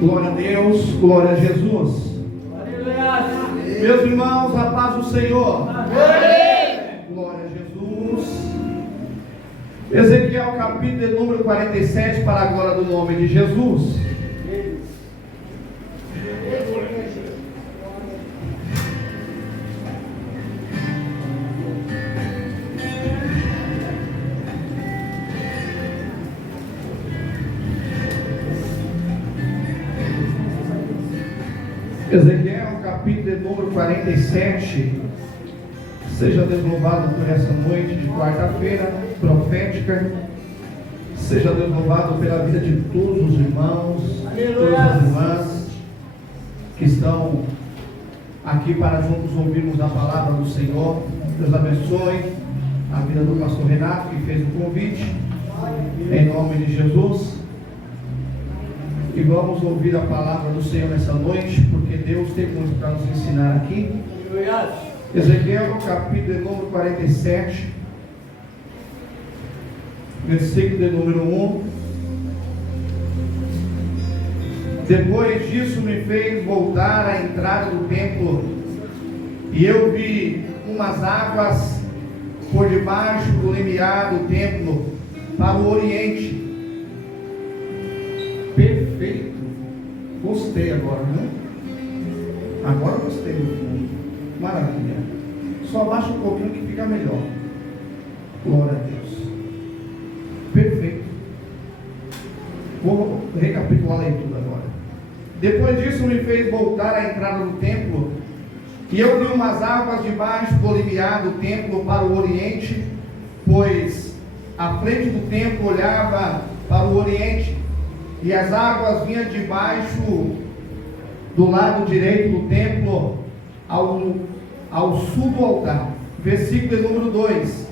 Glória a Deus, glória a Jesus. Meus irmãos, a paz do Senhor. Glória a Jesus. Ezequiel capítulo número 47, para a glória do nome de Jesus. Ezequiel capítulo número 47. Seja Deus louvado por essa noite de quarta-feira profética. Seja Deus louvado pela vida de todos os irmãos, todas as irmãs que estão aqui para juntos ouvirmos a palavra do Senhor. Deus abençoe a vida do pastor Renato, que fez o convite, em nome de Jesus. E vamos ouvir a palavra do Senhor nessa noite, porque Deus tem muito para nos ensinar aqui. Ezequiel capítulo número 47, versículo de número 1. Depois disso me fez voltar à entrada do templo, e eu vi umas águas por debaixo do limiar do templo para o oriente. Perfeito. Gostei agora, né? Agora gostei do fundo. Maravilha. Só abaixa um pouquinho que fica melhor. Glória a Deus. Perfeito. Vou recapitular a leitura agora. Depois disso me fez voltar à entrada do templo, e eu vi umas águas debaixo do limiar do templo para o oriente, pois a frente do templo olhava para o oriente, e as águas vinham debaixo do lado direito do templo ao sul do altar. Versículo número 2.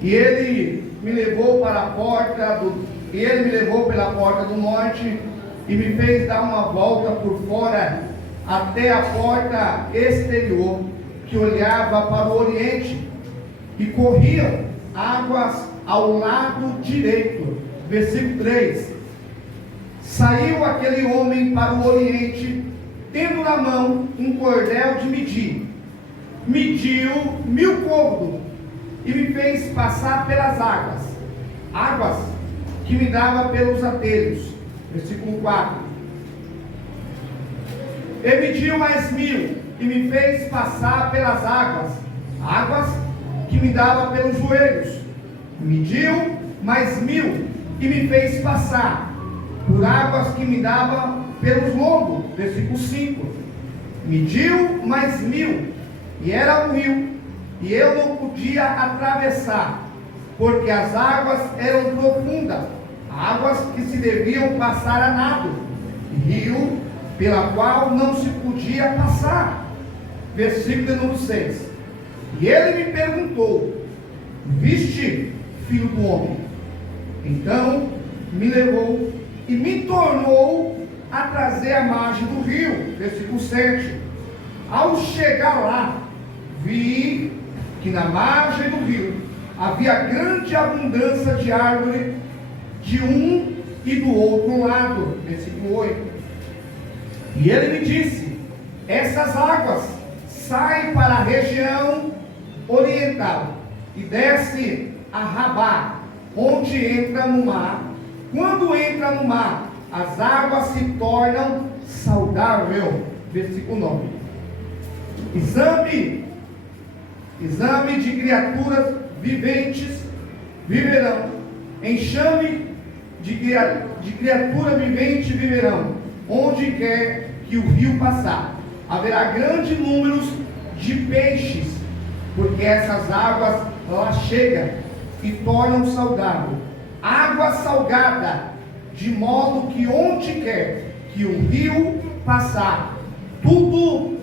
E ele me levou pela porta do norte, e me fez dar uma volta por fora até a porta exterior, que olhava para o oriente, e corriam águas ao lado direito. Versículo 3. Saiu aquele homem para o oriente, tendo na mão um cordel de medir. Mediu 1000 côvados, e me fez passar pelas águas que me dava pelos atelhos. Versículo 4. E mediu mais 1000, e me fez passar pelas águas que me dava pelos joelhos. Mediu mais 1000, e me fez passar por águas que me dava pelos lombos. Versículo 5. Mediu mais 1000, e era um rio, e eu não podia atravessar, porque as águas eram profundas, águas que se deviam passar a nado, rio pela qual não se podia passar. Versículo número 6. E ele me perguntou: viste, filho do homem? Então me levou e me tornou a trazer a margem do rio. Versículo 7. Ao chegar lá, vi que na margem do rio havia grande abundância de árvore de um e do outro lado. Versículo 8. E ele me disse: essas águas saem para a região oriental e desce a Rabá, onde entra no mar. Quando entra no mar, as águas se tornam saudáveis. Versículo 9. Exame de criaturas viventes viverão. Enxame de criatura vivente viverão, onde quer que o rio passar. Haverá grande número de peixes, porque essas águas lá chegam e tornam saudável. Água salgada, de modo que onde quer que o rio passar, tudo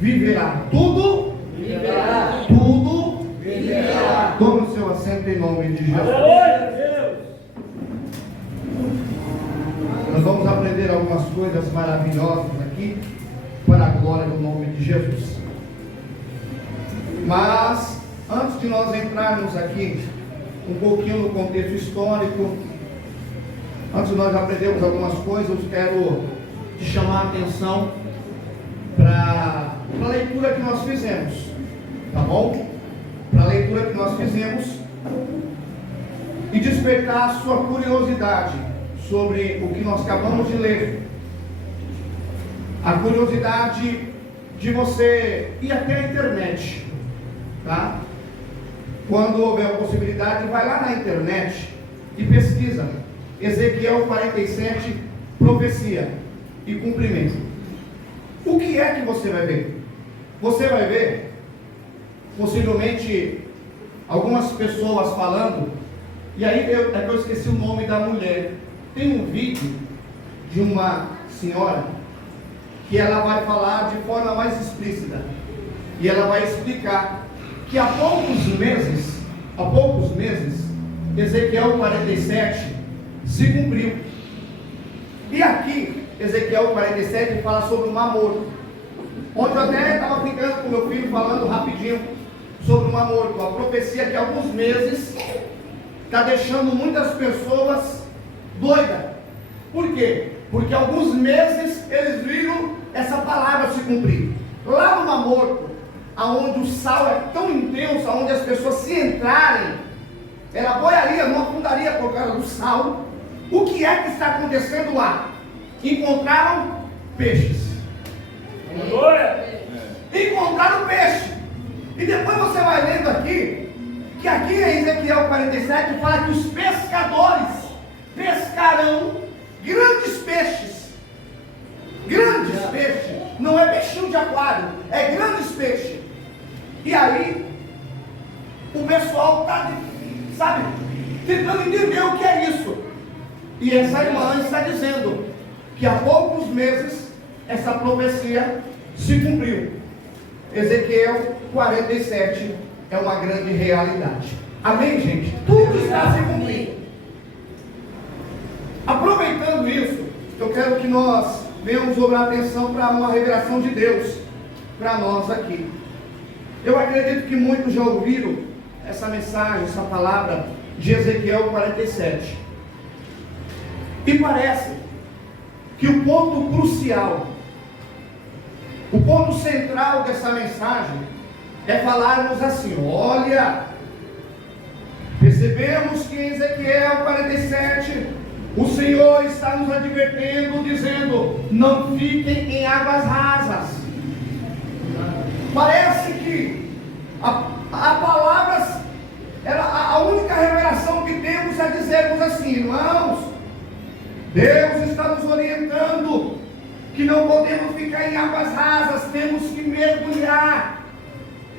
viverá. Tudo viverá. Tudo viverá. Tome o seu assento em nome de Jesus. Nós vamos aprender algumas coisas maravilhosas aqui, para a glória do nome de Jesus. Mas antes de nós entrarmos aqui um pouquinho no contexto histórico, Antes de nós aprendermos algumas coisas, eu quero te chamar a atenção para a leitura que nós fizemos, tá bom? Para a leitura que nós fizemos e despertar a sua curiosidade sobre o que nós acabamos de ler. A curiosidade de você ir até a internet, tá? Quando houver a possibilidade, vai lá na internet e pesquisa Ezequiel 47, profecia e cumprimento. O que é que você vai ver? Você vai ver, possivelmente, algumas pessoas falando, e aí é que eu esqueci o nome da mulher. Tem um vídeo de uma senhora que ela vai falar de forma mais explícita, e ela vai explicar que há poucos meses, Ezequiel 47 se cumpriu. E aqui, Ezequiel 47 fala sobre o Mar Morto, onde eu até estava ficando com meu filho falando rapidinho sobre o Mar Morto, a profecia que há alguns meses está deixando muitas pessoas doidas. Por quê? Porque há alguns meses eles viram essa palavra se cumprir. Lá no Mar Morto, aonde o sal é tão intenso, aonde as pessoas se entrarem, ela boiaria, não afundaria por causa do sal. O que é que está acontecendo lá? Encontraram peixes. Encontraram peixe. E depois você vai lendo aqui, que aqui em Ezequiel 47 fala que os pescadores pescarão grandes peixes. Grandes peixes. Não é peixinho de aquário, é grandes peixes. E aí, o pessoal está, tentando entender o que é isso. E essa irmã está dizendo que há poucos meses essa profecia se cumpriu. Ezequiel 47 é uma grande realidade. Amém, gente? Tudo está se cumprindo. Aproveitando isso, eu quero que nós venhamos obrar atenção para uma revelação de Deus para nós aqui. Eu acredito que muitos já ouviram essa mensagem, essa palavra de Ezequiel 47. E parece que o ponto crucial, o ponto central dessa mensagem é falarmos assim: olha, percebemos que em Ezequiel 47 o Senhor está nos advertendo, dizendo: não fiquem em águas rasas. Parece que a palavra, a única revelação que temos é dizermos assim: irmãos, Deus está nos orientando que não podemos ficar em águas rasas, temos que mergulhar.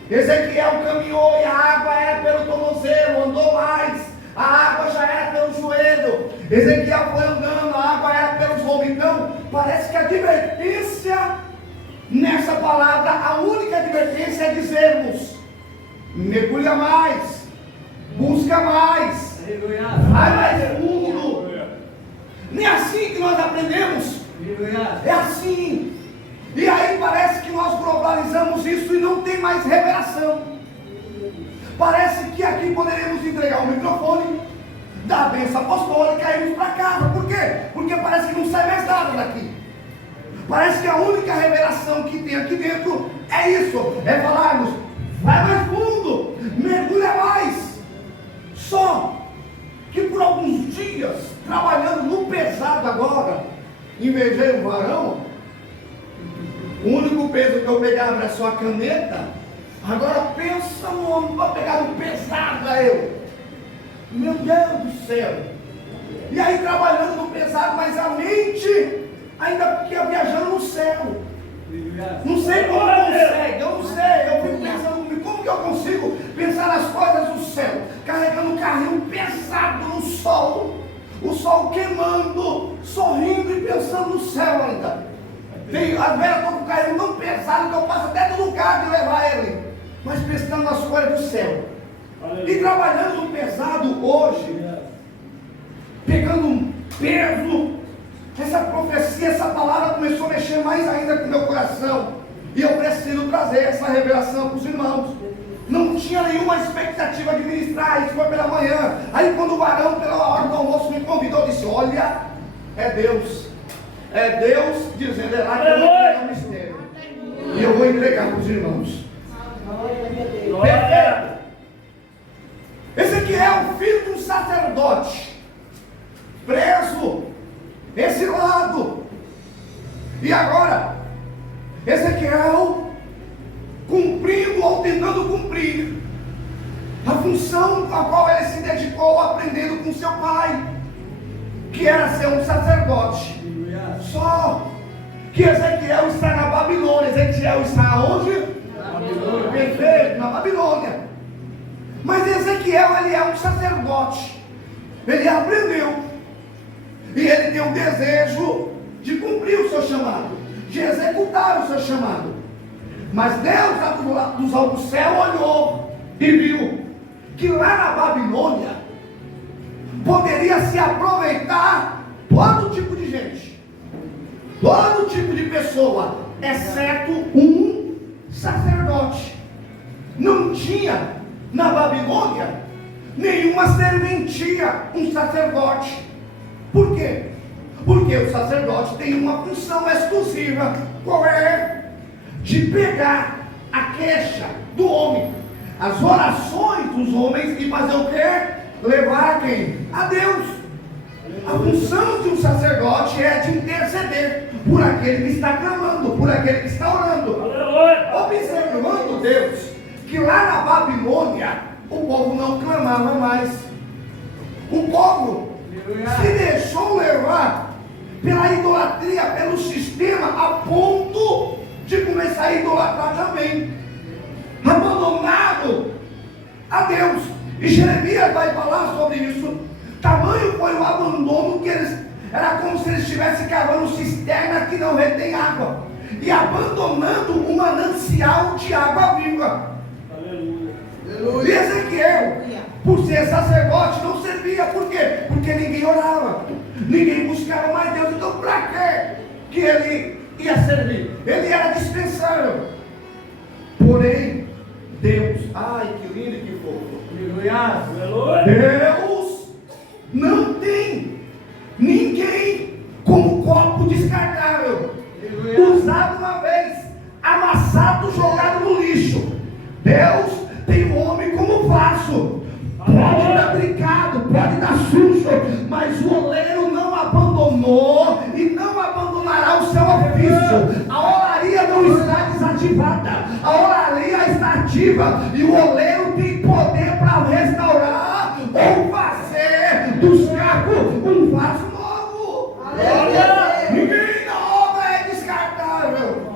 Ezequiel caminhou e a água era pelo tornozelo, andou mais, a água já era pelo joelho. Ezequiel foi andando, a água era pelos lombos. Então, parece que a advertência nessa palavra, a única advertência é dizermos: mergulha mais, busca mais, vai mais fundo. Não é assim que nós aprendemos. É assim. E aí parece que nós globalizamos isso e não tem mais revelação. Parece que aqui poderemos entregar o microfone, dar a bênção apostólica e irmos para casa. Por quê? Porque parece que não sai mais nada daqui. Parece que a única revelação que tem aqui dentro é isso, é falarmos: vai mais fundo, mergulha mais. Só que por alguns dias, trabalhando no pesado agora, invejei o varão, o único peso que eu pegava era só a caneta. Agora pensa no homem para pegar no pesado, meu Deus do céu. E aí trabalhando no pesado, mas a mente ainda fica viajando no céu. Não sei como consegue, eu não sei, eu fico pensando como que eu consigo pensar nas coisas do céu, carregando um carrinho pesado no sol, o sol queimando, sorrindo e pensando no céu ainda. Às vezes eu estou com o carrinho tão pesado que eu passo até do lugar de levar ele, mas pensando nas coisas do céu. E trabalhando no pesado hoje, pegando um peso, essa profecia, essa palavra começou a mexer mais ainda com o meu coração. E eu preciso trazer essa revelação para os irmãos. não tinha nenhuma expectativa de ministrar. Isso foi pela manhã. Aí quando o varão, pela hora do almoço, me convidou, disse: olha, é Deus dizendo: é lá que eu vou entregar o mistério, e eu vou entregar para os irmãos. Perfeito. Ezequiel, filho de um sacerdote, preso, exilado. E agora, Ezequiel cumprindo ou tentando cumprir a função a qual ele se dedicou aprendendo com seu pai, que era ser um sacerdote. Só que Ezequiel está na Babilônia. Ezequiel está onde? Babilônia. Perfeito, na Babilônia. Mas Ezequiel, ele é um sacerdote. Ele aprendeu. E ele tem um desejo de cumprir o seu chamado, de executar o seu chamado. Mas Deus dos altos do céu olhou e viu que lá na Babilônia poderia se aproveitar todo tipo de gente, todo tipo de pessoa, exceto um sacerdote. Não tinha na Babilônia nenhuma serventia, um sacerdote. Por quê? Porque o sacerdote tem uma função exclusiva. Qual é? De pegar a queixa do homem, as orações dos homens, e fazer o quê? Levar a quem? A Deus. A função de um sacerdote é de interceder por aquele que está clamando, por aquele que está orando. Observando Deus, que lá na Babilônia o povo não clamava mais. O povo se deixou levar pela idolatria, pelo sistema, a ponto de começar a idolatrar também, abandonado a Deus. E Jeremias vai falar sobre isso. Tamanho foi o abandono que eles, era como se eles estivessem cavando cisterna que não retém água, e abandonando um manancial de água viva. Aleluia. E Ezequiel, por ser sacerdote, não servia. Por quê? Porque ninguém orava, ninguém buscava mais Deus. Então para que ele ia servir? Ele era dispensável. Porém, Deus, ai que lindo e que fofo, Deus não tem ninguém como copo descartável, usado uma vez, amassado, jogado no lixo. Deus tem o homem como vaso. Pode dar brincado, pode dar susto, mas o oleiro não abandonou e não abandonará o seu ofício. A olaria não está desativada, a olaria está ativa, e o oleiro tem poder para restaurar ou fazer dos cacos um vaso novo. Ninguém na obra é descartável.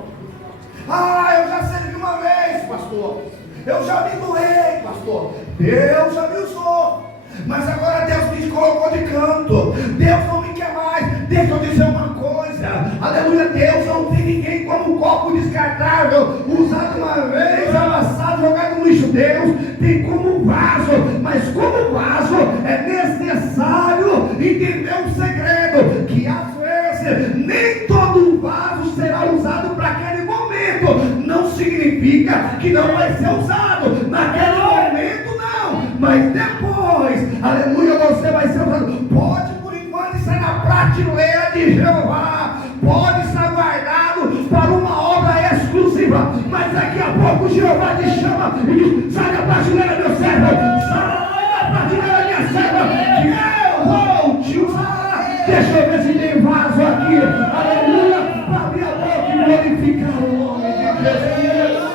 Ah, eu já servi uma vez, pastor. Eu já me doei, pastor. Deus já me usou, mas agora Deus me colocou de canto. Deus não me quer mais. Deixa eu dizer uma coisa, aleluia. Deus não tem ninguém como um copo descartável, usado uma vez, amassado, jogado no lixo. Deus tem como vaso, mas como vaso é necessário entender um segredo, que às vezes nem todo vaso será usado para aquele momento. Não significa que não vai ser usado naquele momento, não, mas depois, aleluia, você vai ser usado. Pode por enquanto estar na prateleira de Jeová, pode estar guardado para uma obra exclusiva, mas daqui a pouco Jeová te chama e diz: sai da prateleira, meu servo, sai da prateleira, minha serva, que eu vou te usar. Deixa eu ver se tem vaso aqui, aleluia, para abrir a boca e glorificar o nome de Jesus.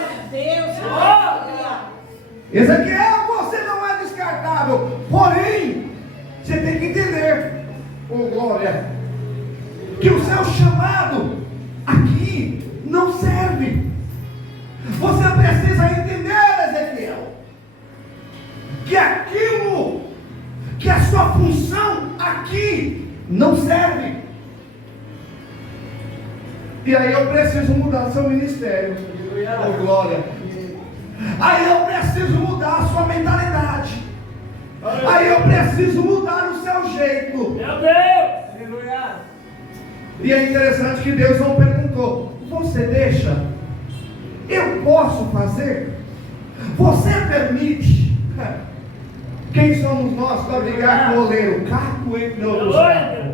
Ezequiel, você não é descartável, porém, você tem que entender, oh glória, que o seu chamado aqui não serve. Você precisa entender, Ezequiel, que aquilo, que a sua função aqui não serve. E aí eu preciso mudar seu ministério, oh glória. Aí eu preciso mudar a sua mentalidade. Aí eu preciso mudar o seu jeito. Meu Deus! E é interessante que Deus não perguntou: você deixa? Eu posso fazer? Você permite? Quem somos nós para brigar com o oleiro? Caco entre outros cacos.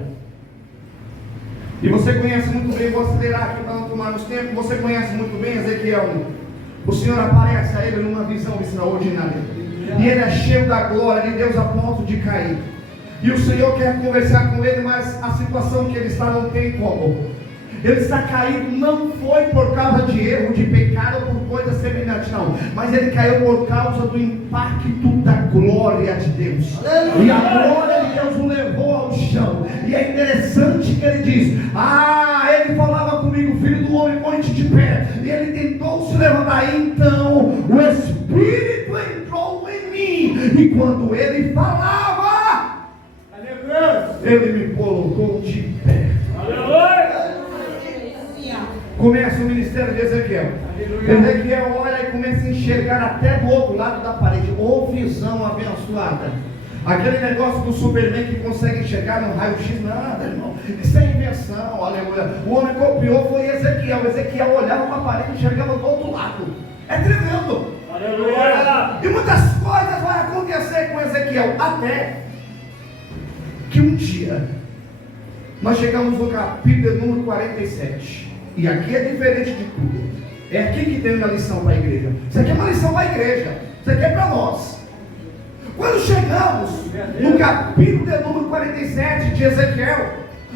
E você conhece muito bem, vou acelerar aqui para não tomarmos tempo. Você conhece muito bem Ezequiel. O Senhor aparece a ele numa visão extraordinária. E ele é cheio da glória de Deus a ponto de cair. E o Senhor quer conversar com ele, mas a situação que ele está não tem como. Ele está caído, não foi por causa de erro, de pecado ou por coisa semelhante, não. Mas ele caiu por causa do impacto da glória de Deus. E a glória de Deus o levou ao chão. E é interessante que ele diz: ele falava comigo, filho do homem, põe-te de pé. E ele tentou se levantar. Então o Espírito entrou em mim. E quando ele falava, ele me colocou de pé. Aleluia! Começa o ministério de Ezequiel. Ezequiel olha e começa a enxergar até do outro lado da parede. Ô visão abençoada. Aquele negócio do Superman que consegue enxergar no raio-x. Nada, irmão. Isso é invenção, aleluia. O homem copiou foi Ezequiel. Ezequiel olhava para a parede e enxergava do outro lado. É tremendo. Aleluia. E muitas coisas vão acontecer com Ezequiel. Até que um dia nós chegamos no capítulo número 47. E aqui é diferente de tudo. É aqui que tem uma lição para a igreja. Isso aqui é uma lição para a igreja. Isso aqui é para nós. Quando chegamos no capítulo número 47 de Ezequiel,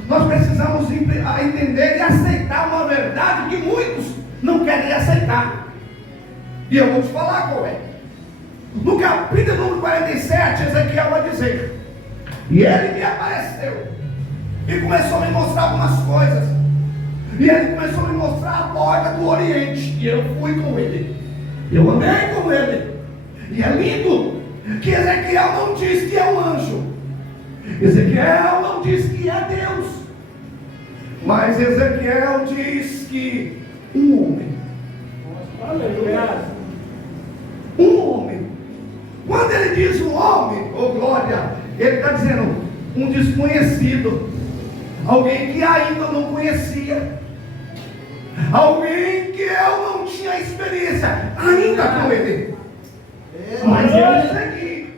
nós precisamos entender e aceitar uma verdade que muitos não querem aceitar. E eu vou te falar qual é. No capítulo número 47, Ezequiel vai dizer: e ele me apareceu e começou a me mostrar algumas coisas. E ele começou a me mostrar a porta do Oriente. E eu fui com ele. Eu andei com ele. E é lindo que Ezequiel não diz que é um anjo. Ezequiel não diz que é Deus. Mas Ezequiel diz que um homem. Um homem. Quando ele diz um homem, glória, ele está dizendo um desconhecido. Alguém que ainda não conhecia. Alguém que eu não tinha experiência ainda com ele. Mas eu segui.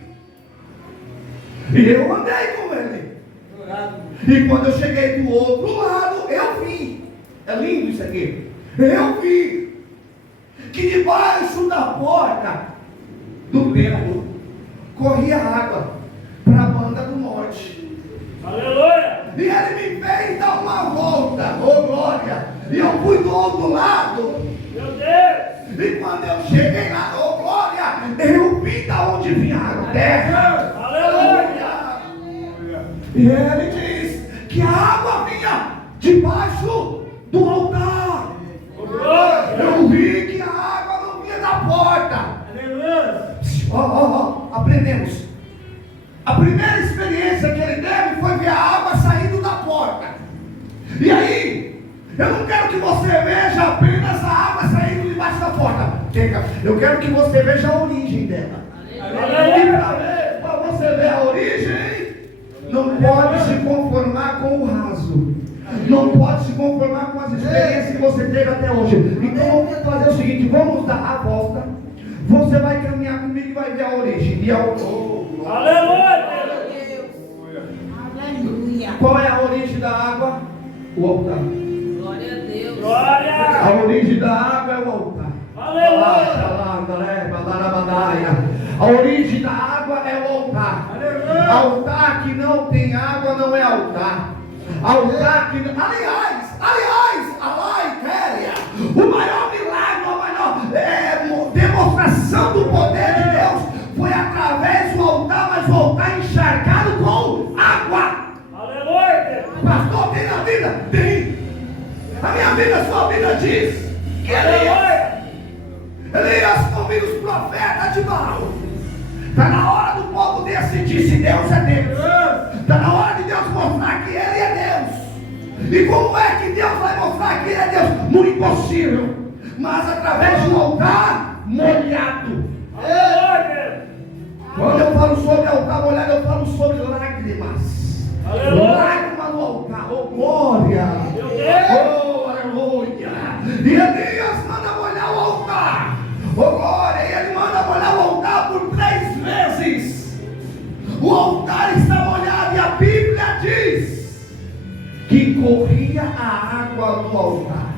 E eu andei com ele. E quando eu cheguei do outro lado, eu vi. É lindo isso aqui. Eu vi que debaixo da porta do templo corria água para a banda do norte. Aleluia! E ele me fez dar uma volta, glória! E eu fui do outro lado. Meu Deus! E quando eu cheguei lá, glória, eu vi da onde vinha a terra. Aleluia! E ele diz que a água vinha debaixo do altar. Eu vi que a água não vinha da porta. Aleluia! Aprendemos. A primeira experiência que ele teve foi ver a água saindo da porta. E aí, eu não quero que você veja apenas a água saindo debaixo da porta. Eu quero que você veja a origem dela. E para você ver a origem, não pode se conformar com o raso. Não pode se conformar com as experiências que você teve até hoje. Então vamos fazer o seguinte, vamos dar a volta. Você vai caminhar comigo e vai ver a origem. E aleluia! Aleluia! Qual é a origem da água? O altar. Glória a Deus. Glória! A origem da água é o altar. Aleluia! A origem da água é o altar. Aleluia! Altar que não tem água não é altar. Altar que... Aliás, o maior milagre, a maior demonstração do poder de Deus foi através do altar, mas o altar encharcado com água. Aleluia! Pastor, tem na Bíblia? Tem. A minha Bíblia, a sua Bíblia diz que Elias convida os profetas de Baal. Está na hora do povo decidir se Deus é Deus. Está na hora de Deus mostrar que Ele é Deus. E como é que Deus vai mostrar que Ele é Deus? No impossível, mas através de um altar molhado. Quando eu falo sobre altar molhado, eu falo sobre lágrimas. Lágrima no altar, glória. Aleluia. E Elias manda molhar o altar, glória. E ele manda vezes o altar está molhado e a Bíblia diz que corria a água do altar.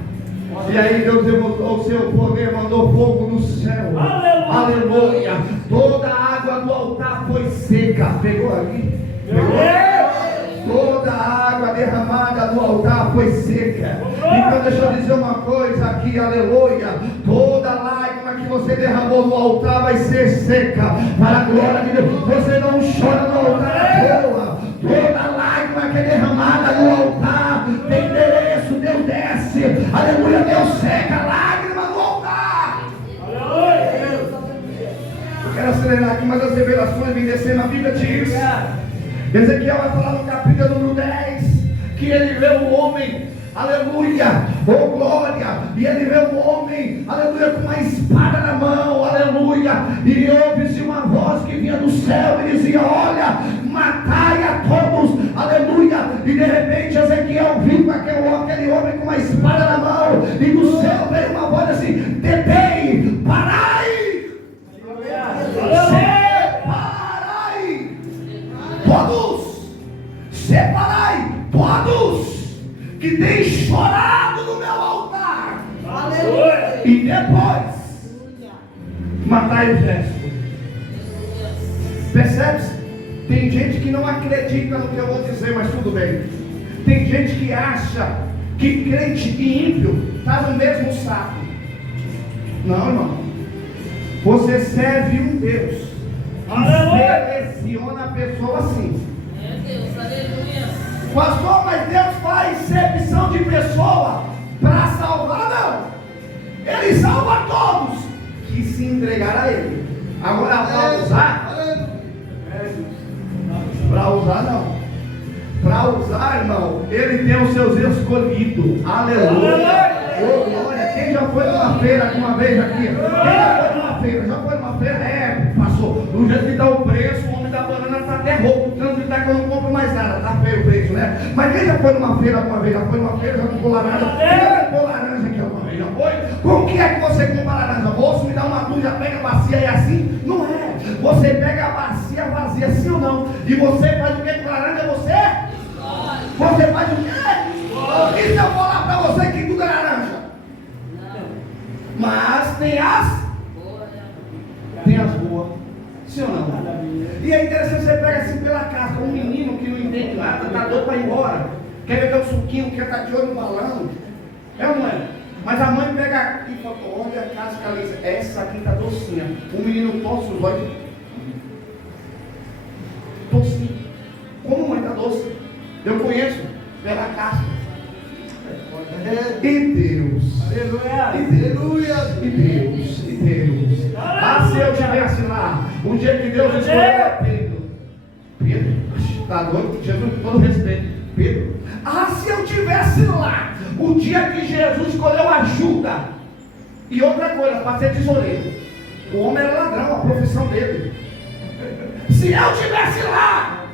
E aí Deus demonstrou o seu poder, mandou fogo no céu. Aleluia. Toda a água do altar foi seca. Pegou ali? Toda a água derramada do altar foi seca. Então deixa eu dizer uma coisa aqui, aleluia. Toda lágrima que você derramou no altar vai ser seca, para a glória de Deus. Você não chora no altar à toa. Toda lágrima que é derramada no altar tem endereço, Deus desce, aleluia, Deus seca a lágrima no altar. Eu quero acelerar aqui, mas as revelações vêm descendo. A Bíblia diz, Ezequiel vai falar no capítulo número 10, que ele vê o homem, aleluia, oh glória, e ele vê o homem, aleluia, com uma espada na mão, aleluia, e ouve-se uma voz que vinha do céu e dizia: olha, matai a todos, aleluia. E de repente Ezequiel viu com aquele homem com uma espada na mão, e do céu veio uma voz assim: detei, parai, separai todos que têm chorado no meu altar. Aleluia. E depois matai os restos. Percebe-se? Tem gente que não acredita no que eu vou dizer, mas tudo bem. Tem gente que acha que crente e ímpio está no mesmo saco. Não, irmão. Você serve um Deus que seleciona a pessoa assim. Deus, aleluia. Pastor, mas Deus faz excepção de pessoa para salvar? Não. Ele salva todos que se entregaram a Ele. Agora, para usar? Para usar, não. Para usar, irmão, Ele tem os seus escolhidos. Aleluia. Oh, glória. Quem já foi numa feira uma vez aqui? Quem já foi numa feira? Já foi numa feira? É, passou. Do jeito que está o preço, o homem da banana está até roubo. Tanto que está que eu não compro mais nada. Está feio o preço, né? Mas quem já foi numa feira alguma vez? Já foi numa feira, já comprou laranja? Quem já comprou laranja aqui alguma vez? Já foi? Com que é que você compra laranja? Moço, me dá uma dúvida, pega a bacia e é assim? Não é. Você pega a bacia vazia, sim ou não? E você faz o que com laranja? Você faz o quê? E se eu falar para você que tudo é laranja? Mas tem as boas. Sim ou não? E é interessante, você pega assim pela casa, um menino que não entende nada, está doido para ir embora, quer beber um suquinho, quer estar de olho no balão. É ou não é? Mas a mãe pega e fala: olha a casca lisa, essa aqui está docinha. O menino torce os olhos. Docinho. Como mãe está doce? Eu conheço pela casca. E Deus, aleluia, e Deus, ah, se eu estivesse lá, um dia que Deus escolheu Pedro, está doido? Jesus, com todo respeito, Pedro, ah, se eu estivesse lá, o dia que Jesus escolheu a Judas, e outra coisa, para ser tesoureiro, o homem era ladrão, a profissão dele, se eu estivesse lá,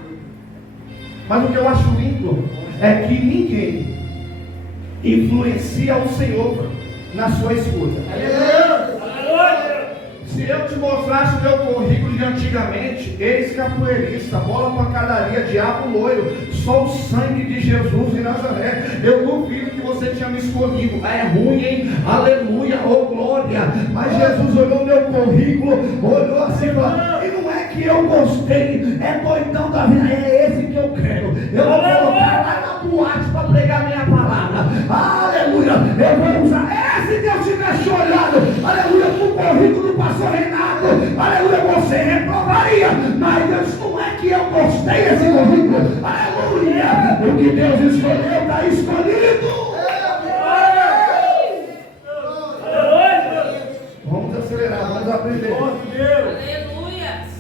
mas o que eu acho lindo é que ninguém influencia o Senhor na sua escuta. Se eu te mostrasse o meu currículo de antigamente, ex-capoeirista, bola pancadaria, diabo loiro, só o sangue de Jesus de Nazaré, eu duvido que você tinha me escolhido. É ruim, hein? Aleluia, oh glória. Mas Jesus olhou meu currículo, olhou assim e falou: e não é que eu gostei, é doidão da vida, é esse que eu quero. Eu vou colocar lá na boate para pregar minha palavra. Aleluia, eu vou usar esse que eu tivesse olhado, aleluia, pro currículo do pastor Renato, aleluia, você reprovaria. Mas Deus, não é que eu gostei desse currículo, aleluia, o que Deus escolheu está escolhido. Vamos acelerar, vamos aprender.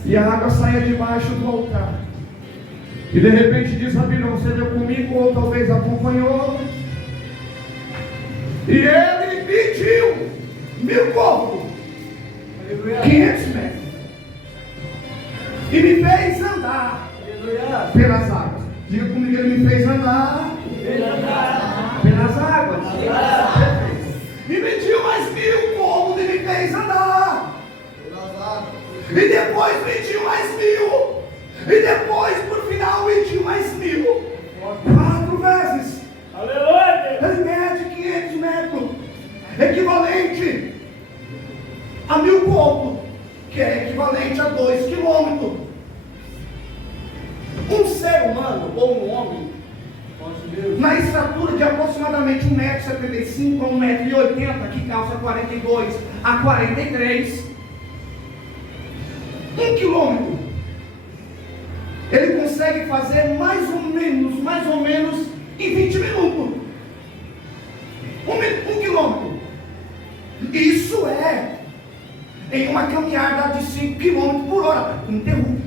E a água saía debaixo do altar. E de repente diz a Bíblia: você deu comigo ou talvez acompanhou. E ele mediu 1000 côvados, 500 metros, e me fez andar pelas águas. Diga comigo: ele me fez andar pelas águas. E mediu mais 1000 côvados e me fez andar. E depois mediu mais 1000 E depois, por final, mediu mais 1000. 4 vezes. Aleluia. Ele mede 500 metros, equivalente a 1000 conto, que é equivalente a 2 quilômetros. Um ser humano, ou um homem, na estatura de aproximadamente 1,75 m a 1,80 m, que calça 42 a 43, 1 quilômetro, ele consegue fazer mais ou menos em 20 minutos. 1 quilômetro. Isso é em uma caminhada de 5 km por hora, interrupta.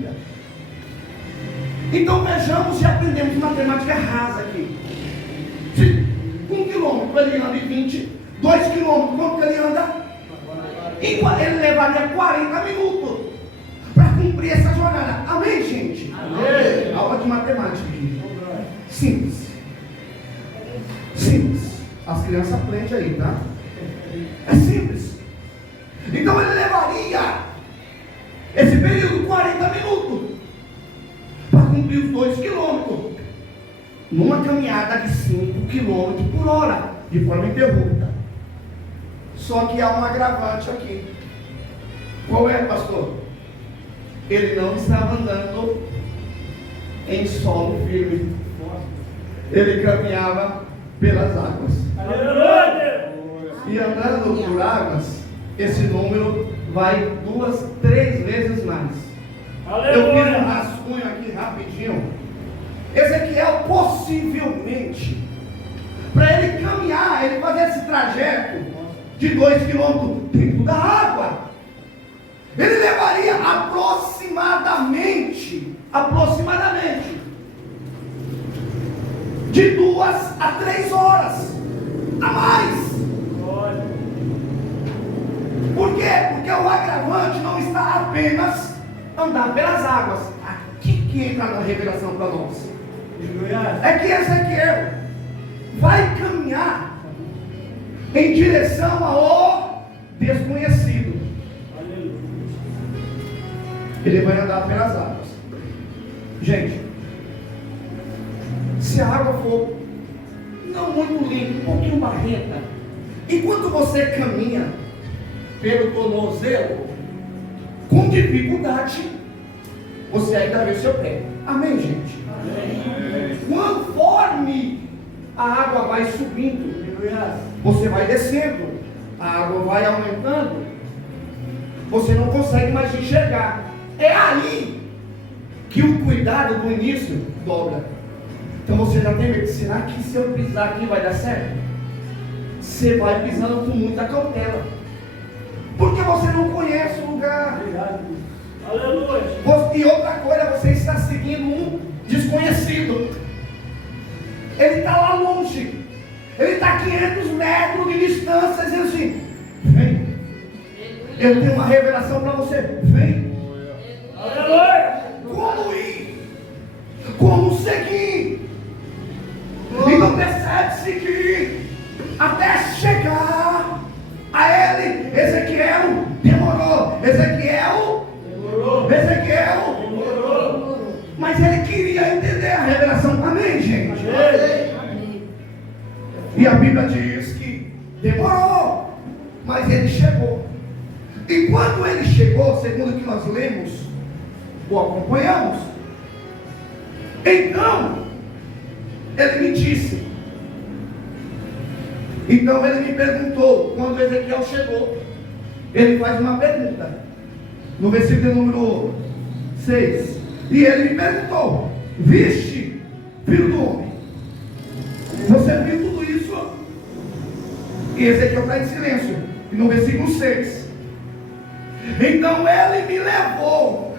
Então vejamos e aprendemos matemática rasa aqui. Se 1 quilômetro ele anda em 20, 2 quilômetros, quanto ele anda? Ele levaria 40 minutos para cumprir essa jornada. Amém, gente? Amém. Aula de matemática aqui. Simples. Simples. As crianças aprendem aí, tá? É simples. Então ele levaria esse período 40 minutos para cumprir os 2 quilômetros numa caminhada de 5 km por hora, de forma interrupta. Só que há um agravante aqui. Qual é, pastor? Ele não estava andando em solo firme. Ele caminhava pelas águas. Aleluia. E andando por águas, esse número vai 2, 3 vezes mais. Eu fiz um rascunho aqui rapidinho. Ezequiel possivelmente, para ele caminhar, ele fazer esse trajeto de 2 quilômetros dentro da água, ele levaria aproximadamente de 2 a 3 horas a mais. Por quê? Porque o agravante não está apenas andar pelas águas. Aqui que entra na revelação para nós. É que Ezequiel vai caminhar em direção ao desconhecido. Ele vai andar pelas águas. Gente, se a água for não muito limpa, um pouquinho barrenta, enquanto você caminha pelo tornozelo, com dificuldade, você ainda vê seu pé. Amém, gente? Amém. Conforme a água vai subindo, você vai descendo, a água vai aumentando, você não consegue mais enxergar. É aí que o cuidado do início dobra. Então você já tem medo. Será que se eu pisar aqui vai dar certo? Você vai pisando com muita cautela, porque você não conhece o lugar. Aleluia. E outra coisa, você está seguindo um desconhecido. Ele está lá longe. Ele está a 500 metros de distância, dizendo assim: vem. Eu tenho uma revelação para você. Vem. Aleluia. Como ir? Como seguir? Então percebe-se que até chegar a ele, Ezequiel demorou. Ezequiel. Mas ele queria entender a revelação. Amém, gente? Amém. E a Bíblia diz que demorou, mas ele chegou. E quando ele chegou, segundo o que nós lemos, o acompanhamos, então ele me disse. Então ele me perguntou. Quando Ezequiel chegou, ele faz uma pergunta no versículo número 6. E ele me perguntou: viste, filho do homem, você viu tudo isso? E Ezequiel está em silêncio. E no versículo 6, então ele me levou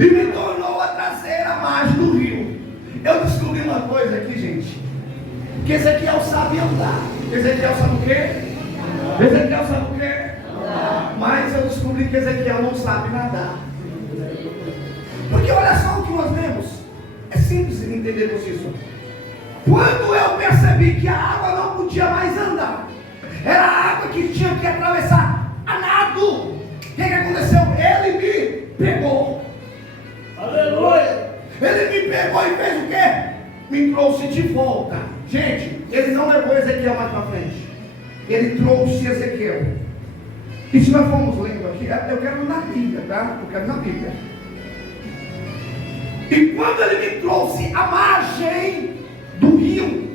e me tornou a traseira margem do rio. Eu descobri uma coisa aqui, gente, que Ezequiel sabe andar. Ezequiel sabe o quê? Ezequiel sabe o quê? Mas eu descobri que Ezequiel não sabe nadar. Porque olha só o que nós vemos. É simples entendermos isso. Quando eu percebi que a água não podia mais andar, era a água que tinha que atravessar a nado, o que aconteceu? Ele me pegou pegou e fez o quê? Me trouxe de volta. Gente, ele não levou Ezequiel mais para frente. Ele trouxe Ezequiel. E se nós formos lendo aqui, eu quero na Bíblia, tá? Eu quero na Bíblia. E quando ele me trouxe a margem do rio,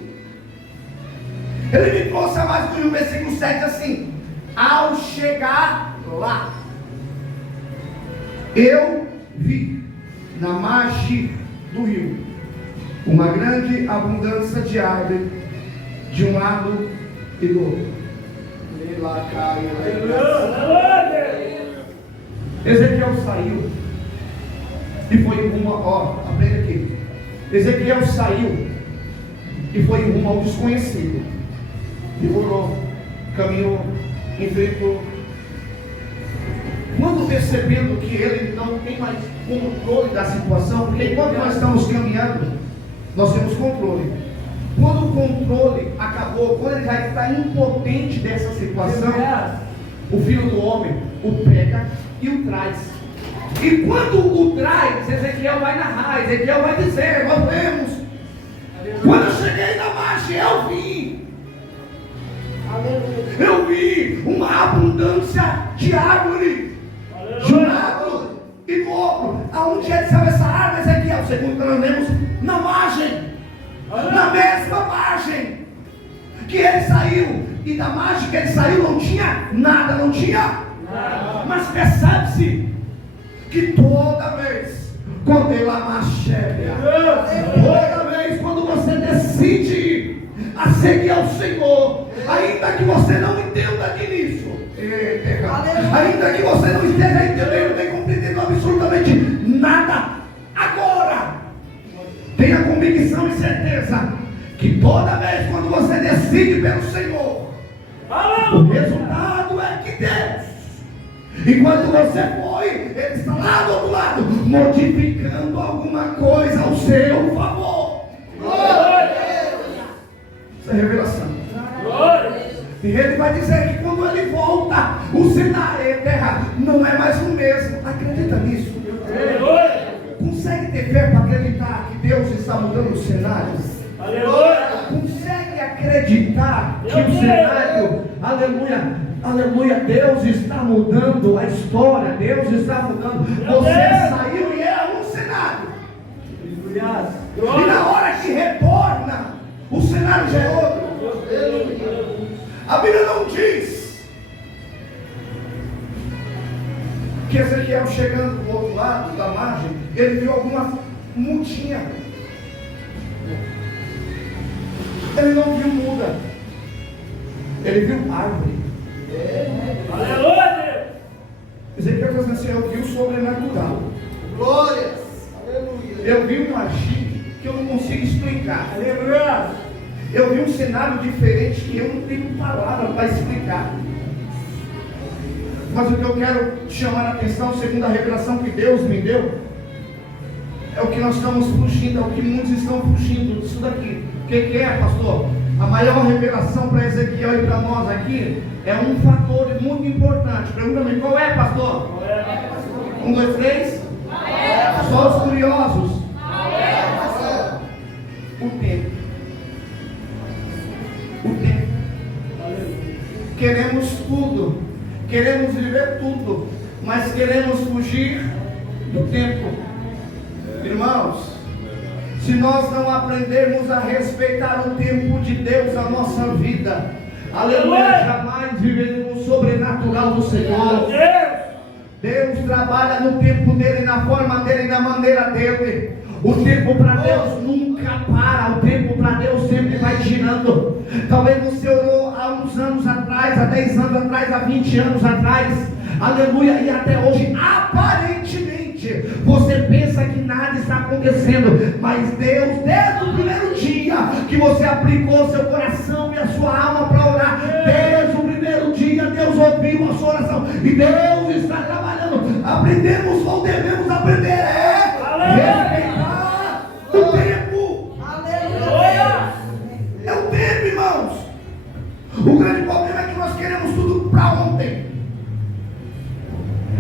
ele me trouxe a margem do rio, versículo 7 assim: ao chegar lá, eu vi na margem do rio uma grande abundância de árvore de um lado e do outro. Ezequiel saiu e foi rumo, aprenda aqui. Ezequiel saiu e foi rumo ao desconhecido. Demorou, caminhou, enfrentou. Quando percebendo que ele não tem mais controle da situação, porque enquanto nós estamos caminhando, nós temos controle. Quando o controle acabou, quando ele já está impotente dessa situação, o Filho do Homem o pega e o traz. E quando o traz, Ezequiel vai narrar, Ezequiel vai dizer, nós lemos: quando eu cheguei na margem, eu vi uma abundância de árvore, de um lado e do outro. Aonde é que estava essa árvore, Ezequiel? Segundo que nós lemos, na margem, na mesma margem que ele saiu. E da margem que ele saiu não tinha nada, não tinha nada. Mas percebe-se que toda vez, quando ele amachega, toda vez quando você decide a seguir ao Senhor, ainda que você não entenda aqui nisso, ainda que você não esteja entendendo nem compreendendo absolutamente nada agora, tenha convicção e certeza que toda vez quando você decide pelo Senhor, o resultado é que Deus, enquanto você foi, Ele está lá do outro lado, modificando alguma coisa ao seu favor. Essa é a revelação. E Ele vai dizer que quando Ele volta, o cenário e a terra não é mais o mesmo. Acredita nisso? Consegue ter fé para acreditar que Deus está mudando os cenários? Consegue acreditar que o cenário, aleluia, Deus está mudando a história, Deus está mudando. Você saiu e era um cenário, e na hora que retorna, o cenário já é outro. A Bíblia não diz que Ezequiel, chegando do outro lado da margem, ele viu alguma mudinha. Ele não viu muda, ele viu árvore. Aleluia! Ezequiel diz assim: eu vi o sobrenatural. Glórias! Aleluia! Eu vi um agir que eu não consigo explicar. Aleluia! Eu vi um cenário diferente que eu não tenho palavra para explicar. Mas o que eu quero chamar a atenção, segundo a revelação que Deus me deu, é o que nós estamos fugindo, é o que muitos estão fugindo disso daqui. O que é, pastor? A maior revelação para Ezequiel e para nós aqui é um fator muito importante. Pergunta-me, qual é, pastor? 1, 2, 3. Só os curiosos. O tempo. O tempo. Queremos tudo, queremos viver tudo, mas queremos fugir do tempo. Irmãos, se nós não aprendermos a respeitar o tempo de Deus na nossa vida, aleluia, jamais viveremos o sobrenatural do Senhor. Deus trabalha no tempo dele, na forma dele, na maneira dele. O tempo para Deus nunca para, o tempo para Deus sempre vai girando. Talvez você orou há uns anos atrás, há 10 anos atrás, há 20 anos atrás, aleluia, e até hoje, aparentemente, você pensa que nada está acontecendo, mas Deus, desde o primeiro dia que você aplicou seu coração e a sua alma para orar, desde o primeiro dia, Deus ouviu a sua oração, e Deus está trabalhando. Aprendemos ou devemos aprender respeitar o tempo. Aleluia! É o tempo, irmãos. O grande problema é que nós queremos tudo para ontem.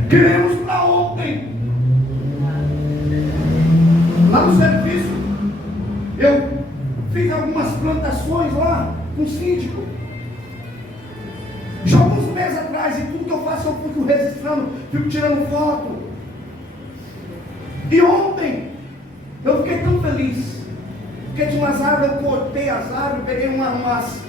Queremos para ontem. Lá no serviço, com síndico. Já alguns meses atrás, e tudo que eu faço eu fico registrando, fico tirando foto. E ontem, eu fiquei tão feliz, porque tinha umas árvores, eu cortei as árvores, peguei umas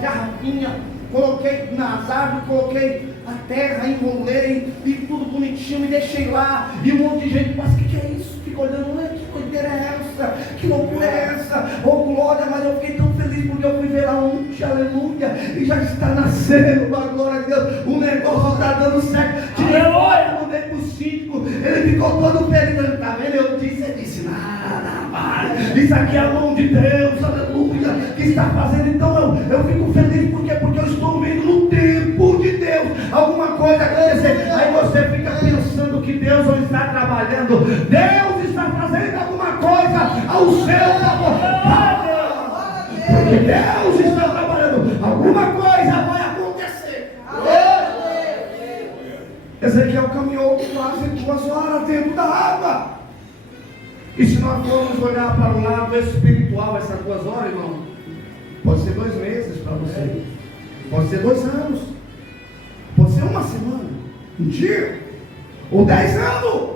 garrafinhas, coloquei nas árvores, coloquei a terra, enrolei, e tudo bonitinho, e deixei lá, e um monte de gente, mas o que é isso? Fica olhando, que coideira é essa? Que loucura é essa? Oh glória, mas eu fiquei tão feliz, porque eu fui ver lá ontem, aleluia, e já está nascendo, a glória de Deus, o negócio está dando certo, tirei fora, mandei pro síndico, ele ficou todo feliz, tá vendo? Eu disse, nada, isso aqui é a mão de Deus, aleluia, que está fazendo. Então eu fico feliz, porque eu estou vendo no tempo de Deus alguma coisa acontecer. Aí você fica pensando que Deus não está trabalhando, Deus está fazendo alguma coisa ao seu favor, porque Deus está trabalhando, alguma coisa vai acontecer. Ezequiel caminhou quase 2 horas dentro da água. E se nós formos olhar para o lado espiritual essas 2 horas, irmão, pode ser 2 meses para você, pode ser 2 anos, pode ser 1 semana, 1 dia, ou 10 anos.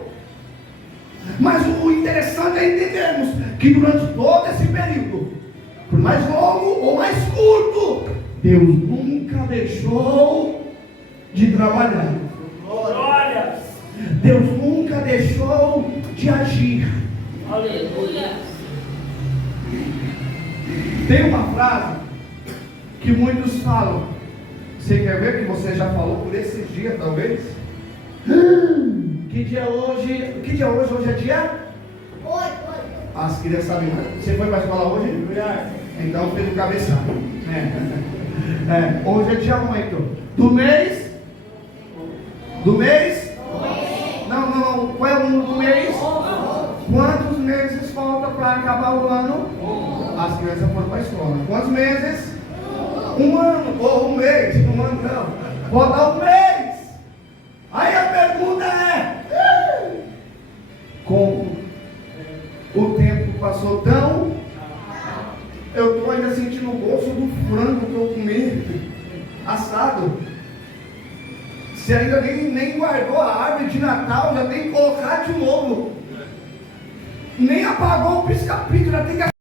Mas o interessante é entendermos que durante todo esse período, por mais longo ou mais curto, Deus nunca deixou de trabalhar. Glória. Deus nunca deixou de agir. Aleluia. Tem uma frase que muitos falam. Você quer ver que você já falou por esses dias, talvez? Que dia é hoje? Que dia é hoje? Hoje é dia? As crianças sabem mais. Você foi para a escola hoje? Então fez o cabeçalho. Hoje é dia 8 do mês? Do mês? Não. Qual é o número do mês? Quantos meses falta para acabar o ano? As crianças foram para a escola. Quantos meses? 1 ano, ou 1 mês, 1 ano não. Falta 1 mês. Aí a pergunta é: como o tempo passou tão? Eu estou ainda sentindo o gosto do frango que eu comi assado. Você ainda nem guardou a árvore de Natal, já tem que colocar de novo. Nem apagou o pisca-pisca, já tem que